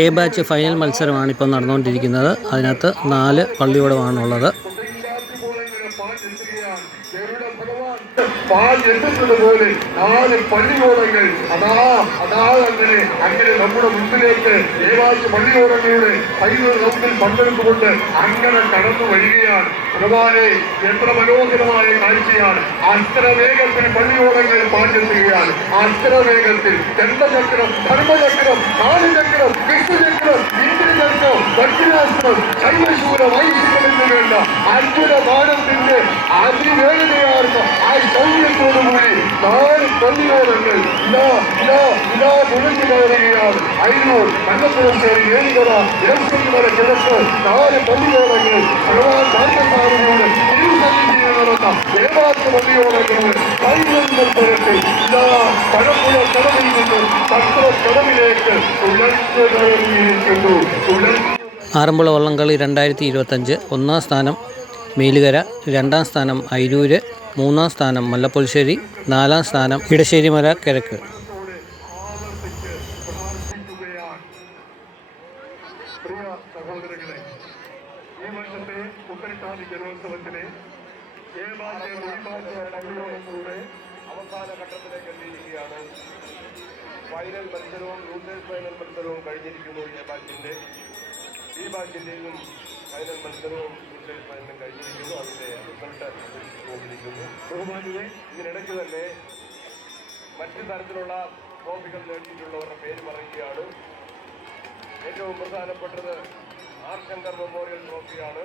A batch final മത്സരമാണ് ഇപ്പോൾ നടന്നുകൊണ്ടിരിക്കുന്നത്. അതിനകത്ത് 4 പള്ളിയോടമാണുള്ളത്. പോലെ 4 പള്ളിയോടങ്ങൾ അങ്ങനെ നമ്മുടെ മുമ്പിലേക്ക് ഏവാച്ച് പള്ളിയോടങ്ങളുടെ ഫൈനൽ റൗണ്ടിൽ പങ്കെടുത്തുകൊണ്ട് അങ്ങനെ കടന്നു വരികയാണ്. ഭഗവാനെ, എത്ര മനോഹരമായ കാഴ്ചയാണ്! അത്ര വേഗത്തിൽ പള്ളിയോടങ്ങൾ പാഞ്ഞെത്തുകയാണ്. അത്ര വേഗത്തിൽ ദണ്ഡചക്രം, ധർമ്മചക്രം, കാളിചക്രം, വിഷ്ണുചക്രം, ഇന്ദ്രചക്രം, വജ്രാസ്ത്രം, ശൈവശൂലം, ഐശ്വര്യമെന്ന് വേണ്ട അത്ഭുത ബാണത്തിന്റെ അതിവേഗതയാർന്ന ആ ശൗര്യത്തോടുകൂടി 4 പള്ളിയോടങ്ങൾ മുഴങ്ങി കയറുകയാണ്. അയ്യൂർ, കണ്ണപ്പുറശ്ശേരി, ഏലികര, ഇടശ്ശേരിമല കിഴക്ക് 4 പള്ളിയോടങ്ങൾ ഭഗവാൻ പാർക്കന്മാരോട് തിരുസന്നിധിയിൽ നടന്ന ഏവാച്ച് പള്ളിയോടങ്ങൾ ഫൈനൽ മത്സരത്തിൽ പഴപ്പുഴ കടവിൽ നിന്നും തത്രക്കടവിലേക്ക് തുഴഞ്ഞു കയറിയിരിക്കുന്നു. ആറന്മുള വള്ളംകളി 2025 1-ാം സ്ഥാനം മേലുകര, 2-ാം സ്ഥാനം അയിരൂര്, 3-ാം സ്ഥാനം മല്ലപ്പുഴശ്ശേരി, 4-ാം സ്ഥാനം ഇടശ്ശേരിമല കിഴക്ക്. പ്രിയ സഹോദരങ്ങളെ, ഈ വർഷത്തെ ഉത്തരട്ടാതി ജലോത്സവത്തിലെ അവസാന ഘട്ടത്തിലേക്ക് എത്തിയിരിക്കുകയാണ്. ഫൈനൽ മത്സരവും ലൂസേഴ്സ് ഫൈനൽ മത്സരവും കഴിഞ്ഞിരിക്കുന്നു. ഈ ബാച്ചിന്റെയും ഫൈനൽ മത്സരവും ലൂസേഴ്സ് ഫൈനലും കഴിഞ്ഞിരിക്കുന്നു. അതിന്റെ റിസൾട്ട് പോയിരിക്കുന്നു. ബഹുമാനിയെ, ഇതിനിടയ്ക്ക് തന്നെ മറ്റു തരത്തിലുള്ള ട്രോഫികൾ നേടിയിട്ടുള്ളവരുടെ പേര് പറയുകയാണ്. ഏറ്റവും പ്രധാനപ്പെട്ടത് ആർ ശങ്കർ മെമ്മോറിയൽ ട്രോഫിയാണ്.